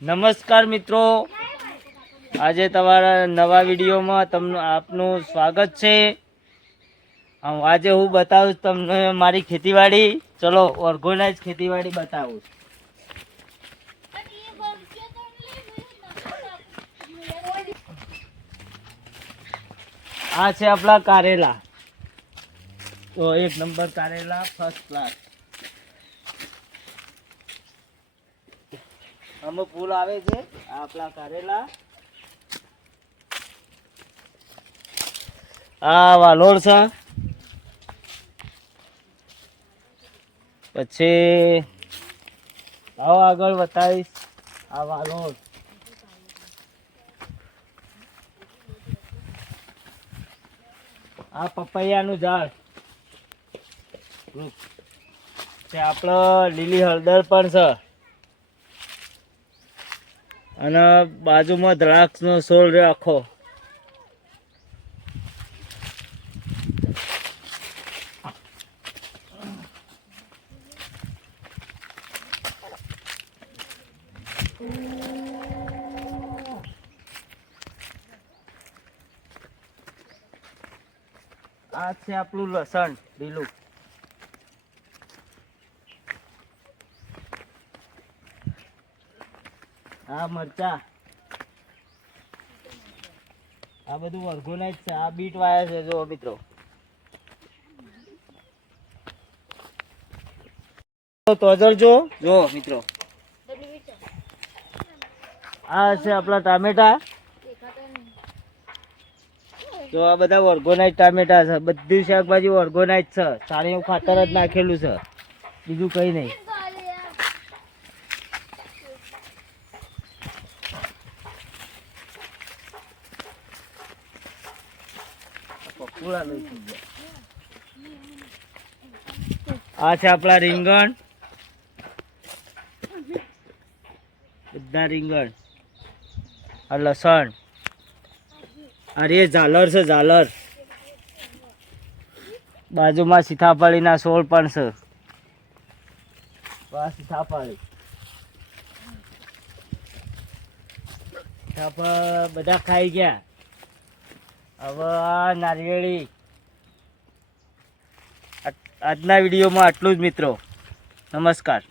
નમસ્કાર મિત્રો, આજે તમારા નવા વિડીયોમાં આપનું સ્વાગત છે। આજે હું બતાવું તમને મારી ખેતીવાડી। ચલો ઓર્ગેનાઇઝ ખેતીવાડી બતાવું। આ છે આપણા કારેલા, તો 1 નંબર કારેલા, ફર્સ્ટ ક્લાસ। આમાં ફૂલ આવે છે, આપણા કારેલા। આ વાલોળ છે, પછી આવો આગળ બતાવીશ। આ વાલોળ, આ પપૈયાનું ઝાડ છે, આપણે લીલી હળદર પણ છે, અને બાજુમાં દ્રાક્ષનો છોડ રાખો। આ છે આપણું લસણ લીલું, આ મરચા, આ બધું ઓર્ગેનાઇઝ છે। આ બીટ વાયા છે, જો મિત્રો। તો જો મિત્રો, આ છે આપણા ટામેટા। તો આ બધા ઓર્ગેનાઇઝ ટામેટા છે, બધી શાકભાજી ઓર્ગેનાઇઝ છે, સારું ખાતર જ નાખેલું છે, બીજું કઈ નહીં। આ છે આપણા રીંગણ, બધા રીંગણ, આ લસણ, આ રે ઝાલર છે, ઝાલર। બાજુમાં સીતાફળીના છોડ પણ છે, સીતાફળી બધા ખાઈ ગયા। હવે આ નારિયેળી। આજના વિડીયોમાં આટલું જ મિત્રો, નમસ્કાર।